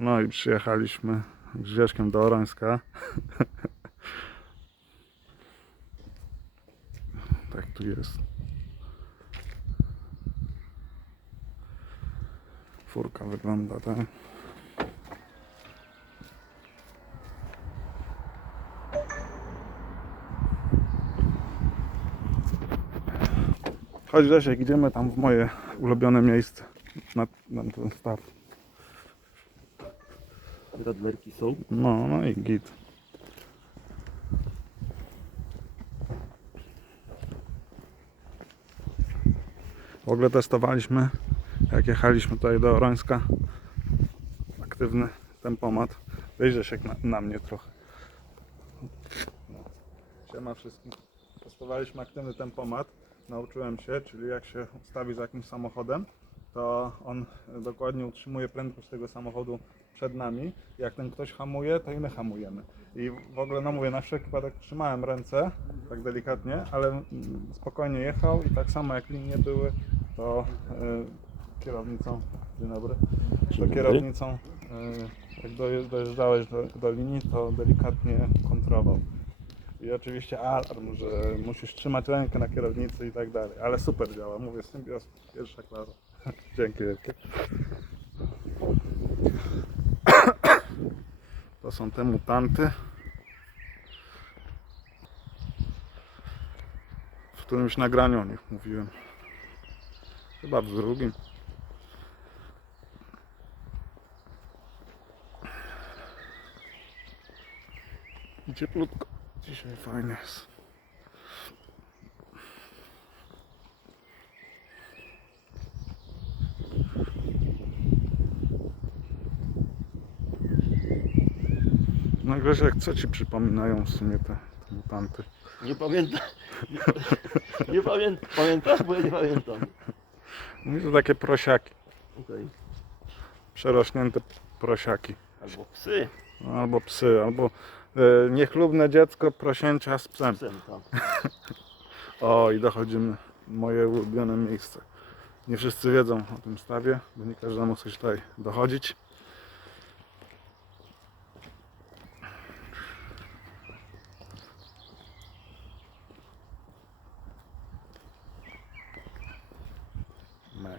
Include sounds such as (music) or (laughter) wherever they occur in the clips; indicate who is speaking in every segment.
Speaker 1: No i przyjechaliśmy Grzeszkiem do Orańska. (laughs) tak tu jest. Furka wygląda tak. Chodź Grzesiek, idziemy tam w moje ulubione miejsce na, na ten start.
Speaker 2: Radlerki są.
Speaker 1: No, no i git. W ogóle testowaliśmy, jak jechaliśmy tutaj do Orońska, aktywny tempomat. Wyjdzie się na, na mnie trochę. Siema wszystkim. Testowaliśmy aktywny tempomat. Nauczyłem się, czyli jak się ustawi za jakimś samochodem, to on dokładnie utrzymuje prędkość tego samochodu przed nami. Jak ten ktoś hamuje, to i my hamujemy. I w ogóle, no mówię, na wszelki wypadek trzymałem ręce, tak delikatnie, ale spokojnie jechał i tak samo jak linie były, to y, kierownicą, dzień dobry, to kierownicą, y, jak doje- dojeżdżałeś do, do linii, to delikatnie kontrował. I oczywiście alarm, że musisz trzymać rękę na kierownicy i tak dalej. Ale super działa, mówię, symbios, pierwsza klasa. Dzięki wielkie. To są te mutanty. W którymś nagraniu o nich mówiłem. Chyba w drugim. I Cieplutko. Dzisiaj fajnie jest. No Grzesiek, co ci przypominają w sumie te, te mutanty?
Speaker 2: Nie pamiętam. (laughs) Nie, nie pamiętam. Pamiętasz? Bo ja nie pamiętam.
Speaker 1: No to takie prosiaki.
Speaker 2: Okej.
Speaker 1: Przerośnięte prosiaki.
Speaker 2: Albo psy.
Speaker 1: No, Albo psy, albo e, niechlubne dziecko prosięcia z psem.
Speaker 2: Psem tam. (laughs)
Speaker 1: O, i dochodzimy moje ulubione miejsce. Nie wszyscy wiedzą o tym stawie, bo nie każdemu chce tutaj dochodzić.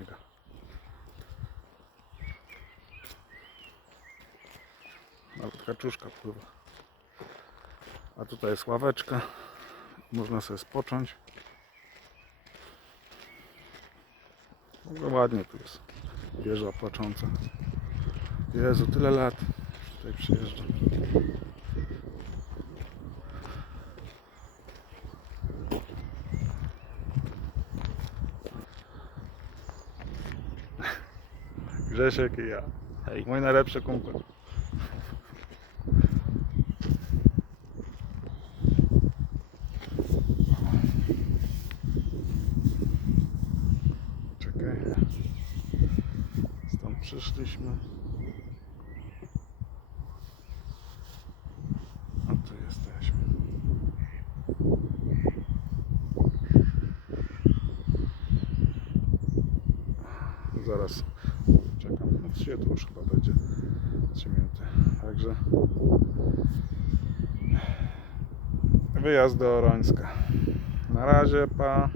Speaker 1: Mega. Nawet kaczuszka pływa. A tutaj jest ławeczka. Można sobie spocząć. Ogóle ładnie tu jest. Wieża płacząca. Jezu, tyle lat tutaj przyjeżdżam. Grzesiek i ja.
Speaker 2: Hej.
Speaker 1: Mój najlepszy kumpel. Czekaj. Stąd przyszliśmy. A tu jesteśmy. Zaraz czekam. W świetło już chyba będzie 3 minuty. Także wyjazd do Orońska. Na razie, pa.